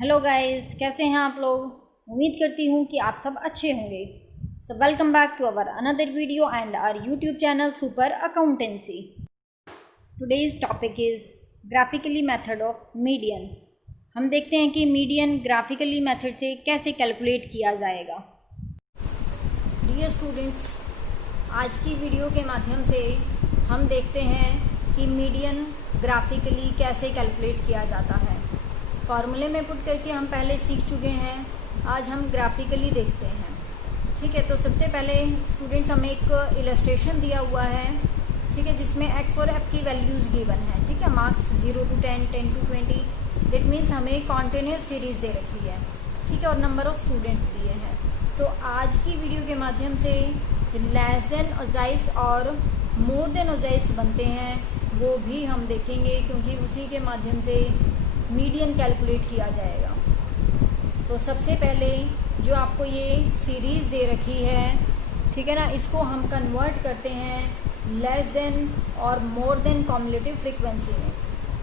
Hello guys, कैसे हैं आप लोग। उम्मीद करती हूँ कि आप सब अच्छे होंगे। So welcome back to our another video and our YouTube channel super accountancy. Today's topic is graphically method of median. हम देखते हैं कि मीडियन ग्राफिकली मेथड से कैसे कैलकुलेट किया जाएगा। डियर स्टूडेंट्स, आज की वीडियो के माध्यम से हम देखते हैं कि मीडियन ग्राफिकली कैसे कैलकुलेट किया जाता है। फार्मूले में पुट करके हम पहले सीख चुके हैं, आज हम ग्राफिकली देखते हैं। ठीक है, तो सबसे पहले स्टूडेंट्स हमें एक इलस्ट्रेशन दिया हुआ है, ठीक है, जिसमें एक्स और एफ की वैल्यूज़ गिवन है। ठीक है, marks 0 to 10, 10 to 20, that means हमें कॉन्टिन्यूस सीरीज़ दे रखी है। ठीक है, और नंबर ऑफ स्टूडेंट्स दिए हैं। तो आज की वीडियो के माध्यम से लेस देन ओजाइस और मोर देन ओजाइस बनते हैं वो भी हम देखेंगे, क्योंकि उसी के माध्यम से मीडियन कैलकुलेट किया जाएगा। तो सबसे पहले जो आपको ये सीरीज़ दे रखी है, ठीक है ना, इसको हम कन्वर्ट करते हैं लेस देन और मोर देन कॉम्युलेटिव फ्रीक्वेंसी में।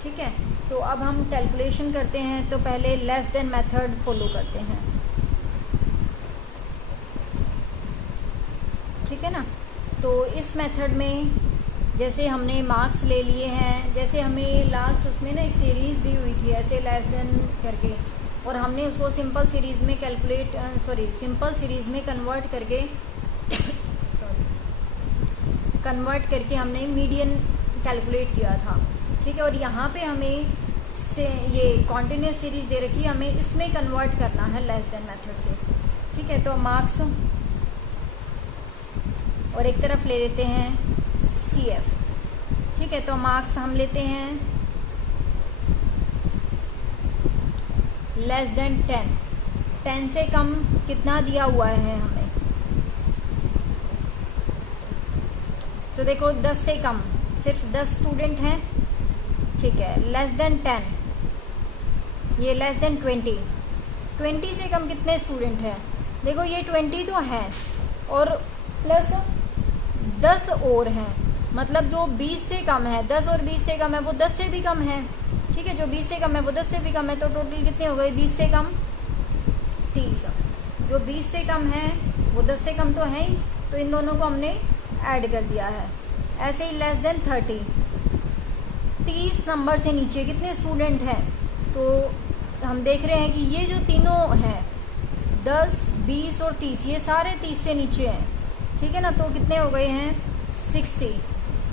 ठीक है, तो अब हम कैलकुलेशन करते हैं। तो पहले लेस देन मेथड फॉलो करते हैं। ठीक है ना, तो इस मेथड में जैसे हमने मार्क्स ले लिए हैं, जैसे हमें लास्ट उसमें ना एक सीरीज़ दी हुई थी ऐसे लेस देन करके, और हमने उसको सिंपल सीरीज़ में सिंपल सीरीज़ में कन्वर्ट करके कन्वर्ट करके हमने मीडियन कैलकुलेट किया था। ठीक है, और यहाँ पे हमें से ये कॉन्टिन्यूस सीरीज़ दे रखी है, हमें इसमें कन्वर्ट करना है लेस देन मेथड से। ठीक है, तो मार्क्स और एक तरफ ले लेते हैं CF। ठीक है, तो मार्क्स हम लेते हैं लेस देन 10। 10 से कम कितना दिया हुआ है हमें, तो देखो 10 से कम सिर्फ 10 स्टूडेंट हैं। ठीक है, लेस देन 10, ये लेस देन 20। 20 से कम कितने स्टूडेंट हैं, देखो ये 20 तो है और प्लस 10 और हैं, मतलब जो 20 से कम है, 10 और 20 से कम है वो 10 से भी कम है। ठीक है, जो 20 से कम है वो 10 से भी कम है, तो टोटल कितने हो गए, 20 से कम 30। जो 20 से कम है वो 10 से कम तो है ही, तो इन दोनों को हमने ऐड कर दिया है। ऐसे ही लेस देन 30, 30 नंबर से नीचे कितने स्टूडेंट हैं, तो हम देख रहे हैं कि ये जो तीनों हैं 10, 20 और 30, ये सारे 30 से नीचे हैं। ठीक है ना, तो कितने हो गए हैं 60।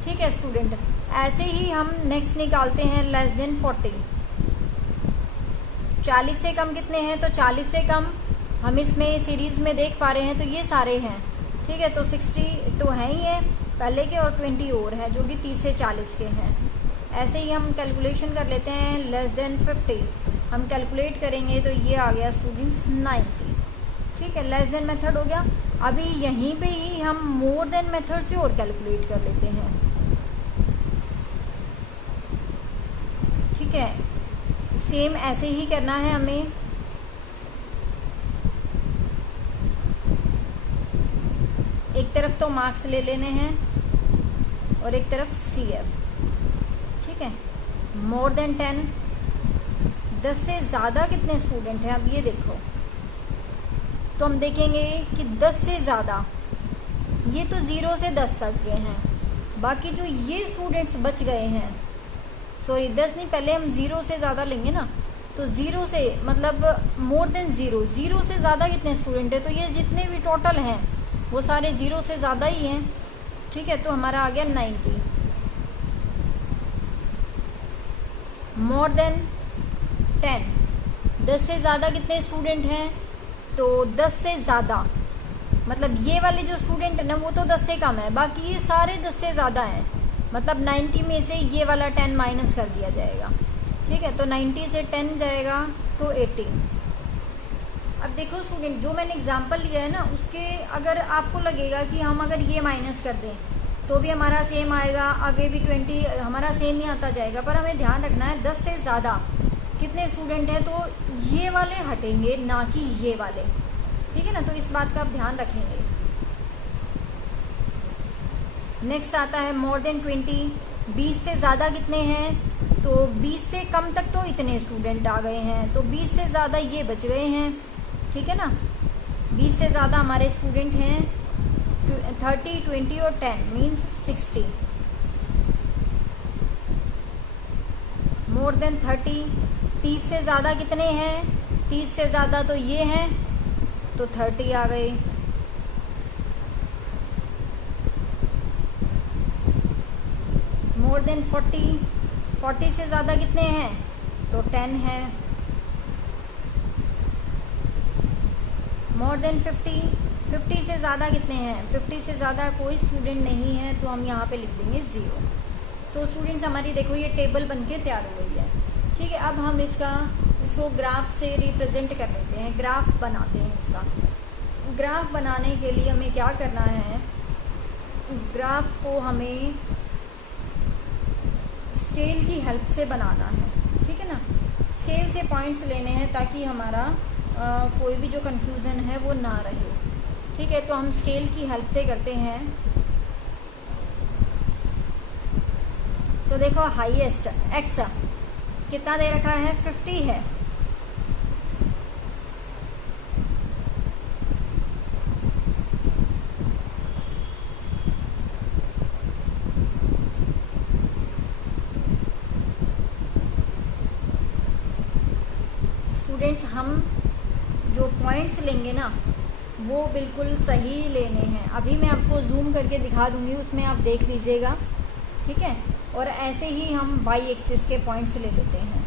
ठीक है स्टूडेंट, ऐसे ही हम नेक्स्ट निकालते हैं लेस देन 40। 40 से कम कितने हैं, तो 40 से कम हम इसमें सीरीज में देख पा रहे हैं, तो ये सारे हैं। ठीक है, तो 60 तो हैं ही है पहले के, और 20 और है जो कि 30 से 40 के हैं। ऐसे ही हम कैलकुलेशन कर लेते हैं लेस देन 50। हम कैलकुलेट करेंगे तो ये आ गया स्टूडेंट्स 90। ठीक है, लेस देन मेथड हो गया। अभी यहीं पे ही हम मोर देन मेथड से और कैलकुलेट कर लेते हैं। ठीक है, सेम ऐसे ही करना है हमें। एक तरफ तो मार्क्स ले लेने हैं और एक तरफ CF। ठीक है, मोर देन 10, 10 से ज़्यादा कितने स्टूडेंट हैं, अब ये देखो, तो हम देखेंगे कि 10 से ज़्यादा, ये तो 0 से 10 तक के हैं, बाकी जो ये स्टूडेंट्स बच गए हैं, 10 नहीं, पहले हम 0 से ज़्यादा लेंगे ना, तो 0 से मतलब मोर देन 0, 0 से ज़्यादा कितने स्टूडेंट हैं, तो ये जितने भी टोटल हैं वो सारे 0 से ज़्यादा ही हैं। ठीक है, तो हमारा आ गया 90। मोर देन 10, 10 से ज़्यादा कितने स्टूडेंट हैं, तो 10 से ज़्यादा मतलब ये वाले जो स्टूडेंट है ना वो तो 10 से कम है, बाकी ये सारे 10 से ज़्यादा हैं, मतलब 90 में से ये वाला 10 माइनस कर दिया जाएगा। ठीक है, तो 90 से 10 जाएगा तो 80। अब देखो स्टूडेंट, जो मैंने एग्जांपल लिया है ना उसके अगर आपको लगेगा कि हम अगर ये माइनस कर दें तो भी हमारा सेम आएगा, आगे भी 20 हमारा सेम ही आता जाएगा, पर हमें ध्यान रखना है 10 से ज़्यादा कितने स्टूडेंट हैं, तो ये वाले हटेंगे ना कि ये वाले। ठीक है ना, तो इस बात का आप ध्यान रखेंगे। नेक्स्ट आता है मोर देन 20, 20 से ज़्यादा कितने हैं, तो 20 से कम तक तो इतने स्टूडेंट आ गए हैं, तो 20 से ज़्यादा ये बच गए हैं, ठीक है ना। 20 से ज़्यादा हमारे स्टूडेंट हैं 30, 20 और 10 मीन्स 60। मोर देन 30, 30 से ज़्यादा कितने हैं, 30 से ज़्यादा तो ये हैं, तो 30 आ गए। मोर देन 40, 40 से ज़्यादा कितने हैं, तो 10 है। मोर देन 50, 50 से ज़्यादा कितने हैं, 50 से ज़्यादा कोई स्टूडेंट नहीं है, तो हम यहाँ पे लिख देंगे 0। तो स्टूडेंट्स हमारी देखो ये टेबल बनके तैयार हो गई है, ठीक है। अब हम इसको ग्राफ से रिप्रेजेंट कर लेते हैं, ग्राफ बनाते हैं इसका। ग्राफ बनाने के लिए हमें क्या करना है, ग्राफ को हमें स्केल की हेल्प से बनाना है, ठीक है ना। स्केल से पॉइंट्स लेने हैं ताकि हमारा कोई भी जो कंफ्यूजन है वो ना रहे, ठीक है। तो हम स्केल की हेल्प से करते हैं। तो देखो हाईएस्ट एक्स कितना दे रखा है, 50 है। स्टूडेंट्स हम जो पॉइंट्स लेंगे ना वो बिल्कुल सही लेने हैं। अभी मैं आपको जूम करके दिखा दूंगी, उसमें आप देख लीजिएगा, ठीक है। और ऐसे ही हम वाई एक्सिस के पॉइंट्स ले लेते हैं।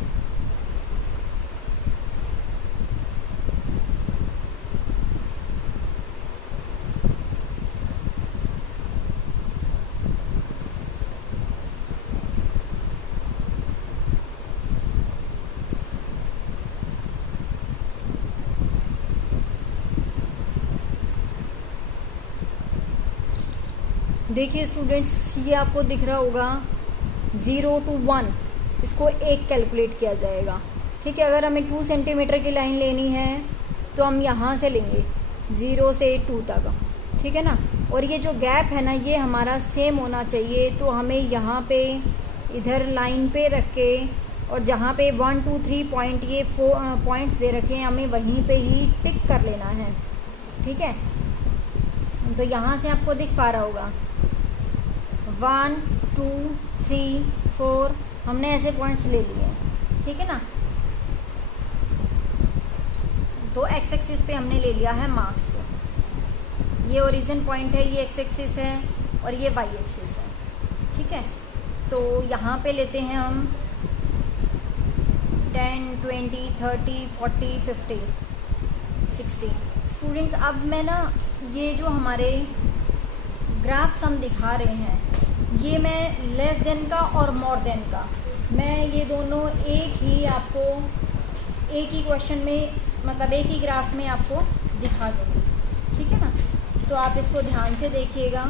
देखिए स्टूडेंट्स, ये आपको दिख रहा होगा 0 to 1, इसको एक कैलकुलेट किया जाएगा, ठीक है। अगर हमें 2 सेंटीमीटर की लाइन लेनी है तो हम यहाँ से लेंगे 0 से 2 तक, ठीक है ना। और ये जो गैप है ना ये हमारा सेम होना चाहिए, तो हमें यहाँ पे इधर लाइन पे रख के और जहाँ पे 1, 2, 3 पॉइंट ये पॉइंट्स दे रखे हैं हमें वहीं पे ही टिक कर लेना है, ठीक है। तो यहाँ से आपको दिख पा रहा होगा 1, 2, 3, 4 हमने ऐसे पॉइंट्स ले लिए, ठीक है ना। तो एक्स एक्सिस पे हमने ले लिया है मार्क्स को। ये ओरिजिन पॉइंट है, ये एक्स एक्सिस है और ये वाई एक्सिस है, ठीक है। तो यहाँ पे लेते हैं हम 10, 20, 30, 40, 50, 60। स्टूडेंट्स अब मैं ना ये जो हमारे ग्राफ्स हम दिखा रहे हैं ये मैं लेस देन का और मोर देन का, मैं ये दोनों एक ही क्वेश्चन में मतलब एक ही ग्राफ में आपको दिखा दूँगी, ठीक है ना। तो आप इसको ध्यान से देखिएगा।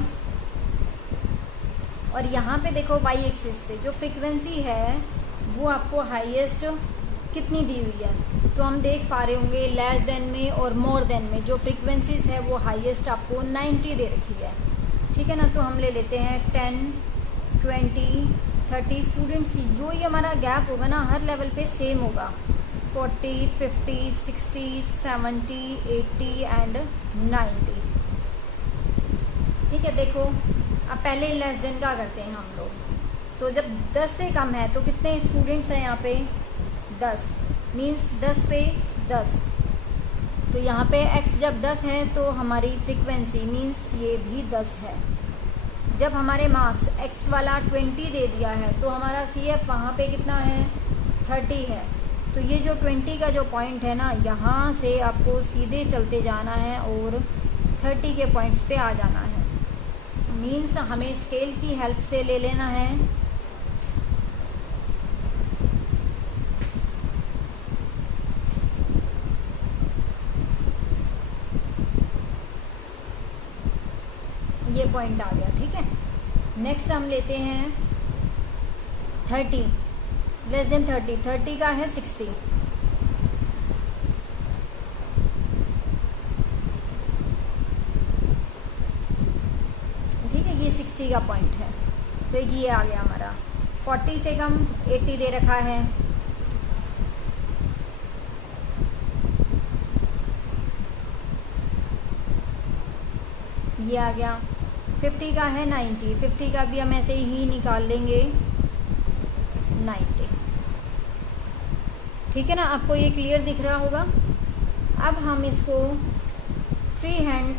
और यहाँ पे देखो वाई एक्सिस पे जो फ्रीक्वेंसी है वो आपको हाईएस्ट कितनी दी हुई है, तो हम देख पा रहे होंगे लेस देन में और मोर देन में जो फ्रीक्वेंसीज है वो हाईएस्ट आपको 90 दे रखी है, ठीक है ना। तो हम ले लेते हैं 10, 20, 30। स्टूडेंट्स जो ये हमारा गैप होगा ना हर लेवल पे सेम होगा, 40, 50, 60, 70, 80 एंड 90, ठीक है। देखो अब पहले लेस देन का करते हैं हम लोग। तो जब 10 से कम है तो कितने स्टूडेंट्स हैं यहाँ पे, 10 मीन्स 10 पे 10। तो यहाँ पे x जब 10 है तो हमारी फ्रीक्वेंसी मीन्स ये भी 10 है। जब हमारे मार्क्स x वाला 20 दे दिया है तो हमारा CF वहाँ पे कितना है, 30 है। तो ये जो 20 का जो पॉइंट है ना यहाँ से आपको सीधे चलते जाना है और 30 के पॉइंट्स पे आ जाना है। मीन्स हमें स्केल की हेल्प से ले लेना है। ये पॉइंट आ गया, ठीक है। नेक्स्ट हम लेते हैं 30, लेस देन 30, 30 का है 60, ठीक है। ये 60 का पॉइंट है, तो ये आ गया हमारा 40 से कम 80 दे रखा है। ये आ गया। 50 का है 90, 50 का भी हम ऐसे ही निकाल लेंगे 90। ठीक है ना, आपको ये क्लियर दिख रहा होगा। अब हम इसको फ्री हैंड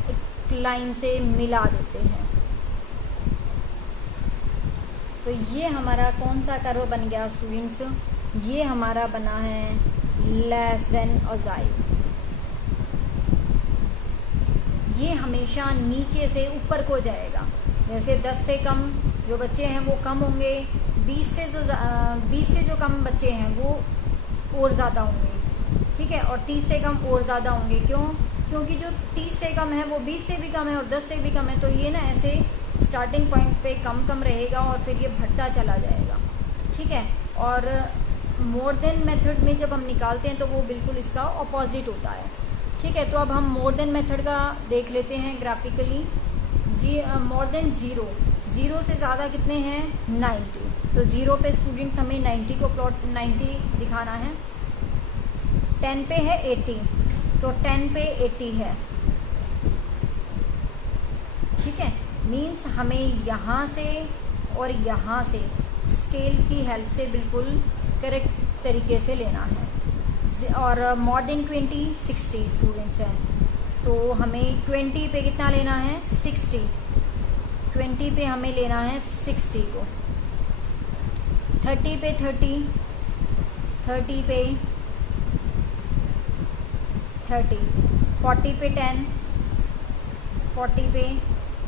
लाइन से मिला देते हैं। तो ये हमारा कौन सा कर्व बन गया स्टूडेंट्स? ये हमारा बना है लेस देन ओजाइव। ये हमेशा नीचे से ऊपर को जाएगा। जैसे 10 से कम जो बच्चे हैं वो कम होंगे, 20 से जो कम बच्चे हैं वो और ज़्यादा होंगे। ठीक है, और 30 से कम और ज़्यादा होंगे। क्यों? क्योंकि जो 30 से कम है वो 20 से भी कम है और 10 से भी कम है। तो ये ना ऐसे स्टार्टिंग पॉइंट पे कम कम रहेगा और फिर ये बढ़ता चला जाएगा। ठीक है, और मोर देन मेथड में जब हम निकालते हैं तो वो बिल्कुल इसका ऑपोजिट होता है। ठीक है, तो अब हम मोर देन मेथड का देख लेते हैं ग्राफिकली। मोर देन ज़ीरो से ज़्यादा कितने हैं? 90। तो 0 पे स्टूडेंट्स हमें 90 को प्लॉट 90 दिखाना है। 10 पे है 80, तो 10 पे 80 है। ठीक है, मीन्स हमें यहाँ से और यहाँ से स्केल की हेल्प से बिल्कुल करेक्ट तरीके से लेना है। और मोर देन 20 60 स्टूडेंट्स हैं, तो हमें 20 पे कितना लेना है? 60। 20 पे हमें लेना है 60 को। 30 पे 30, 30 पे 30, 40 पे 10, 40 पे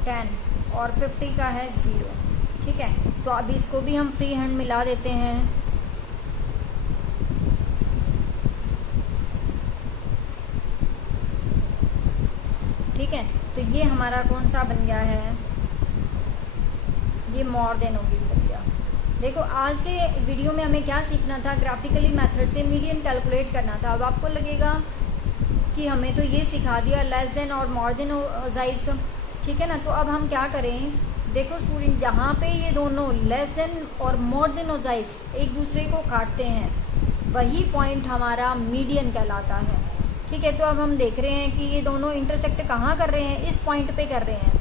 10 और 50 का है 0। ठीक है, तो अब इसको भी हम फ्री हैंड मिला देते हैं। ठीक है, तो ये हमारा कौन सा बन गया है? ये मोर देन ओगिव बन गया। देखो, आज के वीडियो में हमें क्या सीखना था? ग्राफिकली मेथड से मीडियन कैलकुलेट करना था। अब आपको लगेगा कि हमें तो ये सिखा दिया लेस देन और मोर देन ओजाइव्स। ठीक है ना, तो अब हम क्या करें? देखो स्टूडेंट, जहाँ पे ये दोनों लेस देन और मोर देन ओजाइव्स एक दूसरे को काटते हैं, वही पॉइंट हमारा मीडियन कहलाता है। ठीक है, तो अब हम देख रहे हैं कि ये दोनों इंटरसेक्ट कहाँ कर रहे हैं? इस पॉइंट पे कर रहे हैं।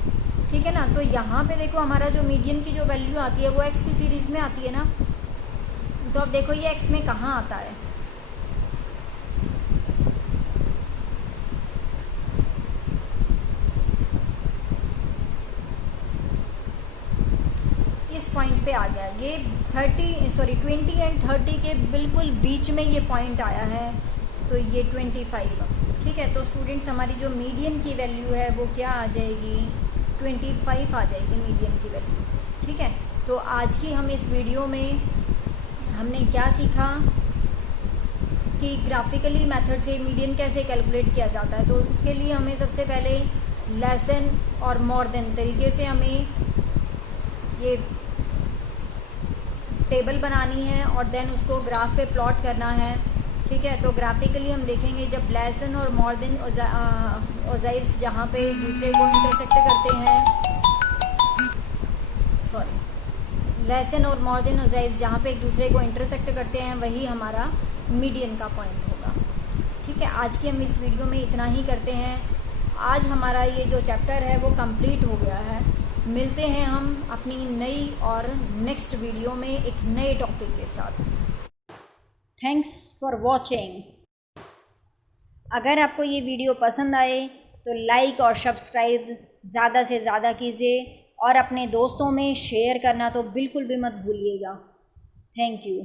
ठीक है ना, तो यहाँ पे देखो हमारा जो मीडियन की जो वैल्यू आती है वो एक्स की सीरीज़ में आती है ना। तो अब देखो ये एक्स में कहाँ आता है? इस पॉइंट पे आ गया। ये 20 एंड 30 के बिल्कुल बीच में ये पॉइंट आया है, तो ये 25। ठीक है, तो स्टूडेंट्स हमारी जो मीडियन की वैल्यू है वो क्या आ जाएगी? 25 आ जाएगी मीडियन की वैल्यू। ठीक है, तो आज की हम इस वीडियो में हमने क्या सीखा कि ग्राफिकली मेथड से मीडियन कैसे कैलकुलेट किया जाता है। तो उसके लिए हमें सबसे पहले लेस देन और मोर देन तरीके से हमें ये टेबल बनानी है और देन उसको ग्राफ पे प्लॉट करना है। ठीक है, तो ग्राफिकली हम देखेंगे जब लेस देन और मोर देन ओजाइव्स जहाँ पे दूसरे को इंटरसेक्ट करते हैं, लेस देन और मोर देन ओजाइव्स जहाँ पे एक दूसरे को इंटरसेक्ट करते हैं, वही हमारा मीडियन का पॉइंट होगा। ठीक है, आज की हम इस वीडियो में इतना ही करते हैं। आज हमारा ये जो चैप्टर है वो कंप्लीट हो गया है। मिलते हैं हम अपनी नई और नेक्स्ट वीडियो में एक नए टॉपिक के साथ। Thanks for watching. अगर आपको ये वीडियो पसंद आए तो लाइक और सब्सक्राइब ज़्यादा से ज़्यादा कीजिए और अपने दोस्तों में शेयर करना तो बिल्कुल भी मत भूलिएगा। Thank you.